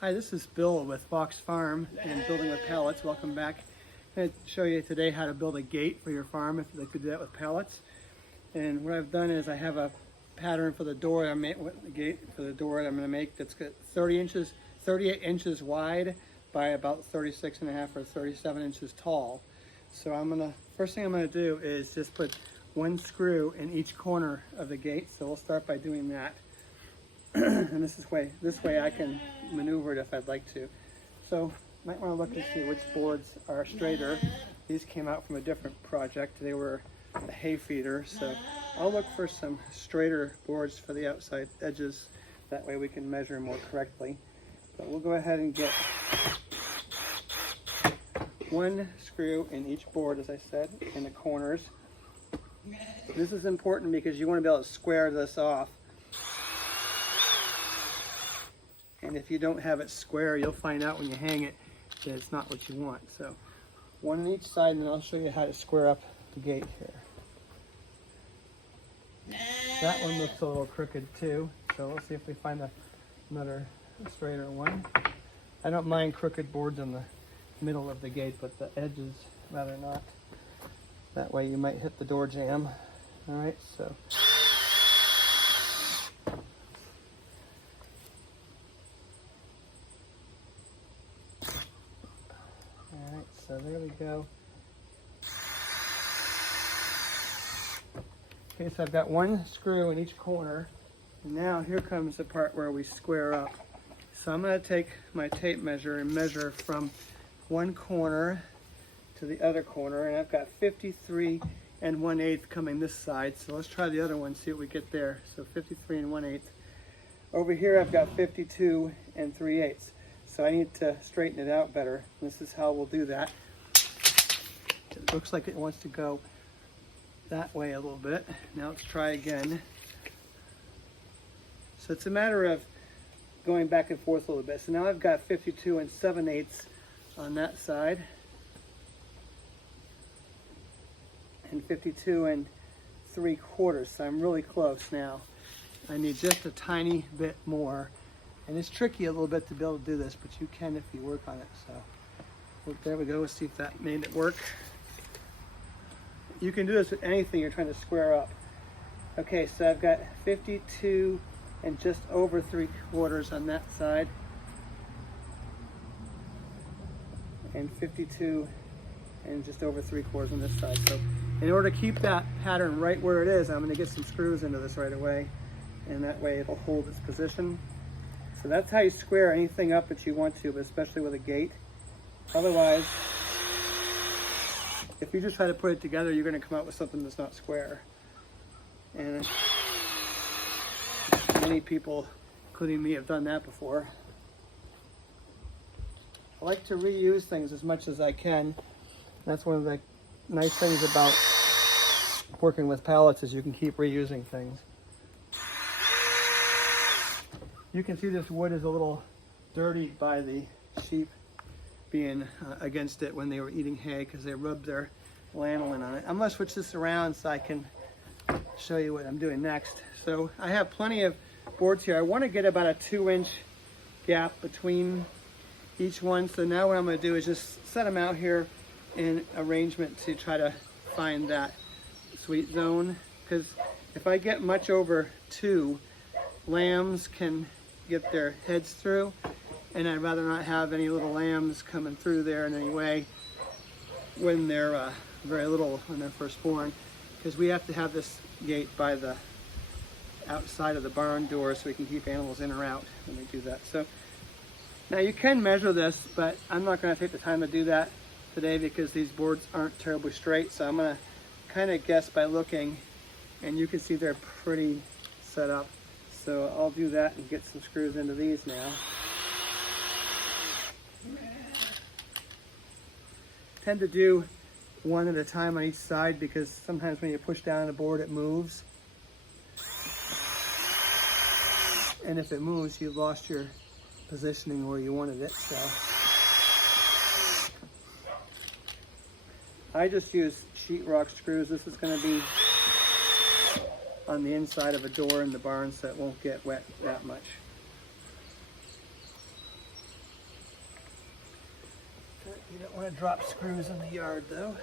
Hi, this is Bill with Fox Farm and Building with Pallets. Welcome back. I'm going to show you today how to build a gate for your farm if you'd like to do that with pallets. And what I've done is I have a pattern for the door I made with the gate for the door that I'm going to make that's got 38 inches wide by about 36 and a half or 37 inches tall. So first thing I'm going to do is just put one screw in each corner of the gate. So we'll start by doing that. And this way I can maneuver it if I'd like to. So might want to look and see which boards are straighter. These came out from a different project. They were a hay feeder, so I'll look for some straighter boards for the outside edges. That way we can measure more correctly. But we'll go ahead and get one screw in each board, as I said, in the corners. This is important because you want to be able to square this off. And if you don't have it square, you'll find out when you hang it that it's not what you want. So one on each side, and then I'll show you how to square up the gate here. That one looks a little crooked too, so let's see if we find another straighter one. I don't mind crooked boards in the middle of the gate, but the edges rather not. That way you might hit the door jamb. All right, so. Alright, so there we go. Okay, so I've got one screw in each corner. And now here comes the part where we square up. So I'm going to take my tape measure and measure from one corner to the other corner. And I've got 53 and 1/8 coming this side. So let's try the other one, see what we get there. So 53 and 1/8. Over here I've got 52 and 3/8. So I need to straighten it out better. This is how we'll do that. It looks like it wants to go that way a little bit. Now let's try again. So it's a matter of going back and forth a little bit. So now I've got 52 and 7/8 on that side. And 52 and 3/4. So I'm really close now. I need just a tiny bit more. And it's tricky a little bit to be able to do this, but you can if you work on it. So well, there we go. Let's see if that made it work. You can do this with anything you're trying to square up. Okay, so I've got 52 and just over 3/4 on that side. And 52 and just over 3/4 on this side. So in order to keep that pattern right where it is, I'm going to get some screws into this right away. And that way it'll hold its position. So that's how you square anything up that you want to, but especially with a gate. Otherwise, if you just try to put it together, you're going to come out with something that's not square. And many people, including me, have done that before. I like to reuse things as much as I can. That's one of the nice things about working with pallets is you can keep reusing things. You can see this wood is a little dirty by the sheep being against it when they were eating hay because they rubbed their lanolin on it. I'm going to switch this around so I can show you what I'm doing next. So I have plenty of boards here. I want to get about a 2-inch gap between each one. So now what I'm going to do is just set them out here in arrangement to try to find that sweet zone. Because if I get much over 2, lambs can get their heads through, and I'd rather not have any little lambs coming through there in any way when they're very little, when they're first born, because we have to have this gate by the outside of the barn door so we can keep animals in or out when we do that. So now you can measure this, but I'm not going to take the time to do that today because these boards aren't terribly straight. So I'm going to kind of guess by looking, and you can see they're pretty set up. So I'll do that and get some screws into these now. Tend to do one at a time on each side because sometimes when you push down the board it moves. And if it moves, you've lost your positioning where you wanted it. So I just use sheetrock screws. This is going to be on the inside of a door in the barn so it won't get wet that much. want to drop screws in the yard though.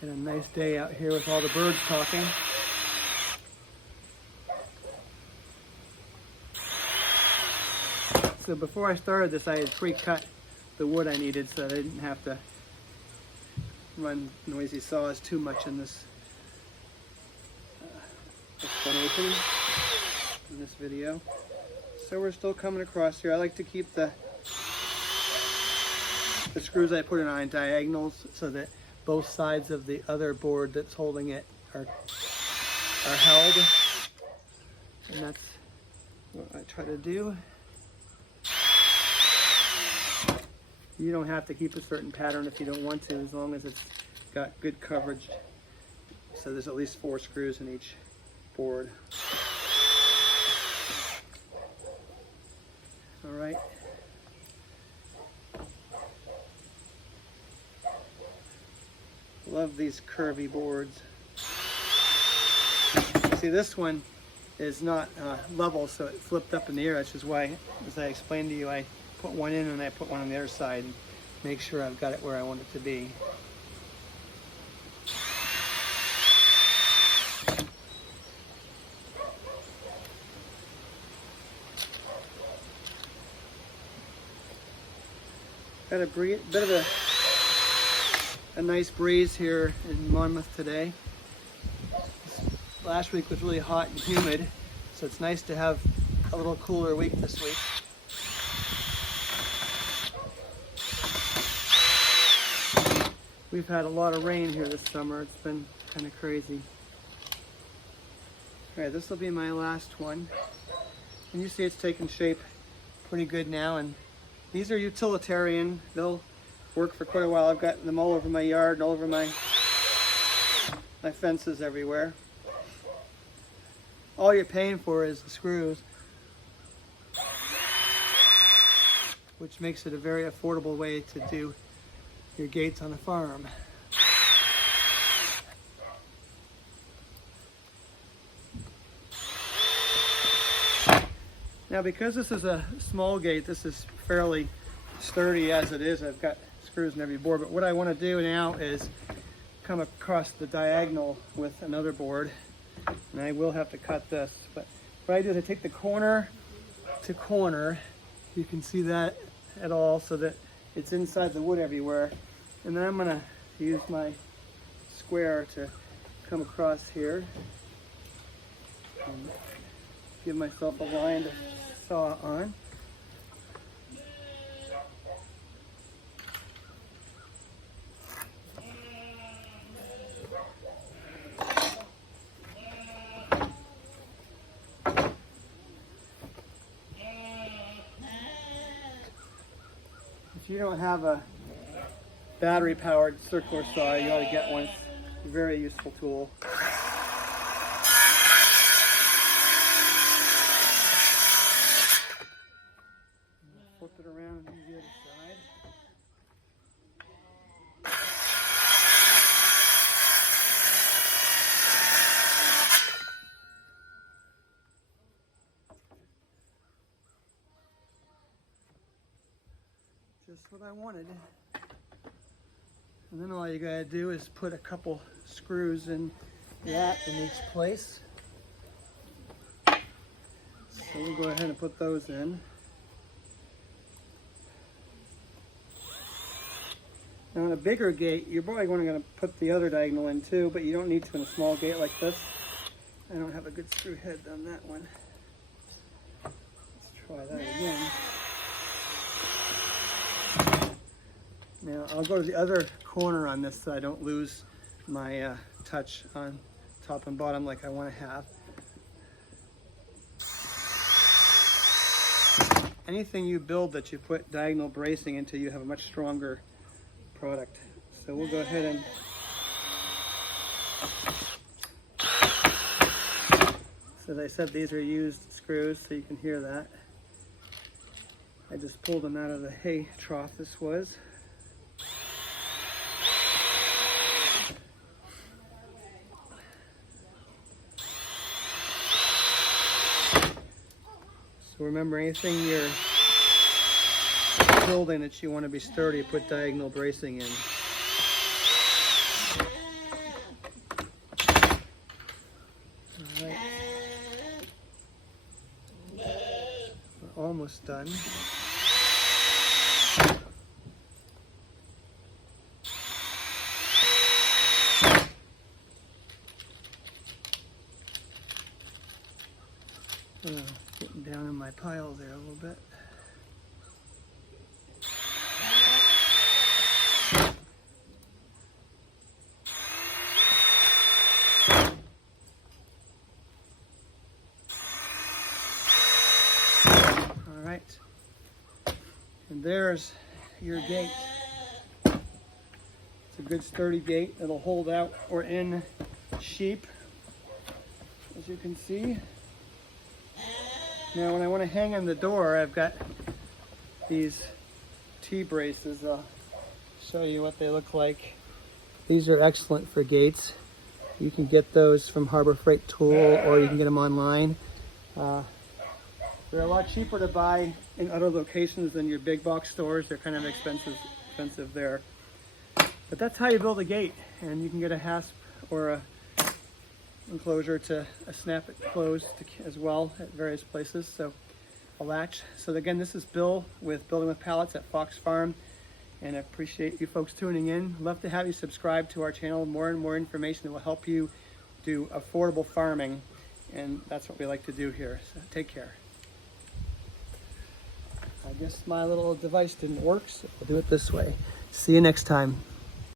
Got a nice day out here with all the birds talking. So before I started this, I had pre-cut the wood I needed so I didn't have to run noisy saws too much in this explanation in this video. So we're still coming across here. I like to keep the screws I put in on diagonals so that both sides of the other board that's holding it are held. And that's what I try to do. You don't have to keep a certain pattern if you don't want to, as long as it's got good coverage. So there's at least 4 screws in each board. All right. Love these curvy boards. See, this one is not level, so it flipped up in the air, which is why, as I explained to you, I put one in and I put one on the other side and make sure I've got it where I want it to be. Got a bit of a nice breeze here in Monmouth today. Last week was really hot and humid, so it's nice to have a little cooler week this week. We've had a lot of rain here this summer. It's been kind of crazy. All right, this will be my last one. And you see it's taking shape pretty good now. And these are utilitarian. They'll work for quite a while. I've got them all over my yard and all over my fences everywhere. All you're paying for is the screws, which makes it a very affordable way to do your gates on a farm. Now, because this is a small gate, this is fairly sturdy as it is. I've got screws in every board, but what I want to do now is come across the diagonal with another board, and I will have to cut this. But what I do is I take the corner to corner. You can see that at all, so that it's inside the wood everywhere. And then I'm going to use my square to come across here and give myself a line to saw on. If you don't have a battery-powered circular saw, you ought to get one. It's a very useful tool. Flip it around and use the other side. Just what I wanted. And then all you gotta do is put a couple screws in that in each place. So we'll go ahead and put those in. Now in a bigger gate, you're probably going to put the other diagonal in too, but you don't need to in a small gate like this. I don't have a good screw head on that one. Let's try that again. Now I'll go to the other corner on this so I don't lose my touch on top and bottom like I want to have. Anything you build that you put diagonal bracing into, you have a much stronger product. So we'll go ahead and so as I said, these are used screws, so you can hear that. I just pulled them out of the hay trough this was. So remember, anything you're building that you want to be sturdy, put diagonal bracing in. All right. We're almost done. Getting down in my pile there a little bit. All right, and there's your gate. It's a good sturdy gate. It'll hold out or in sheep, as you can see. Now when I want to hang on the door, I've got these T-braces. I'll show you what they look like. These are excellent for gates. You can get those from Harbor Freight Tool, or you can get them online. They're a lot cheaper to buy in other locations than your big box stores. They're kind of expensive there. But that's how you build a gate, and you can get a hasp or a enclosure to snap it closed as well at various places. So a latch. So again, this is Bill with Building with Pallets at Fox Farm, and I appreciate you folks tuning in. Love to have you subscribe to our channel. More and more information that will help you do affordable farming, and that's what we like to do here. So take care. I guess my little device didn't work, so we'll do it this way. See you next time.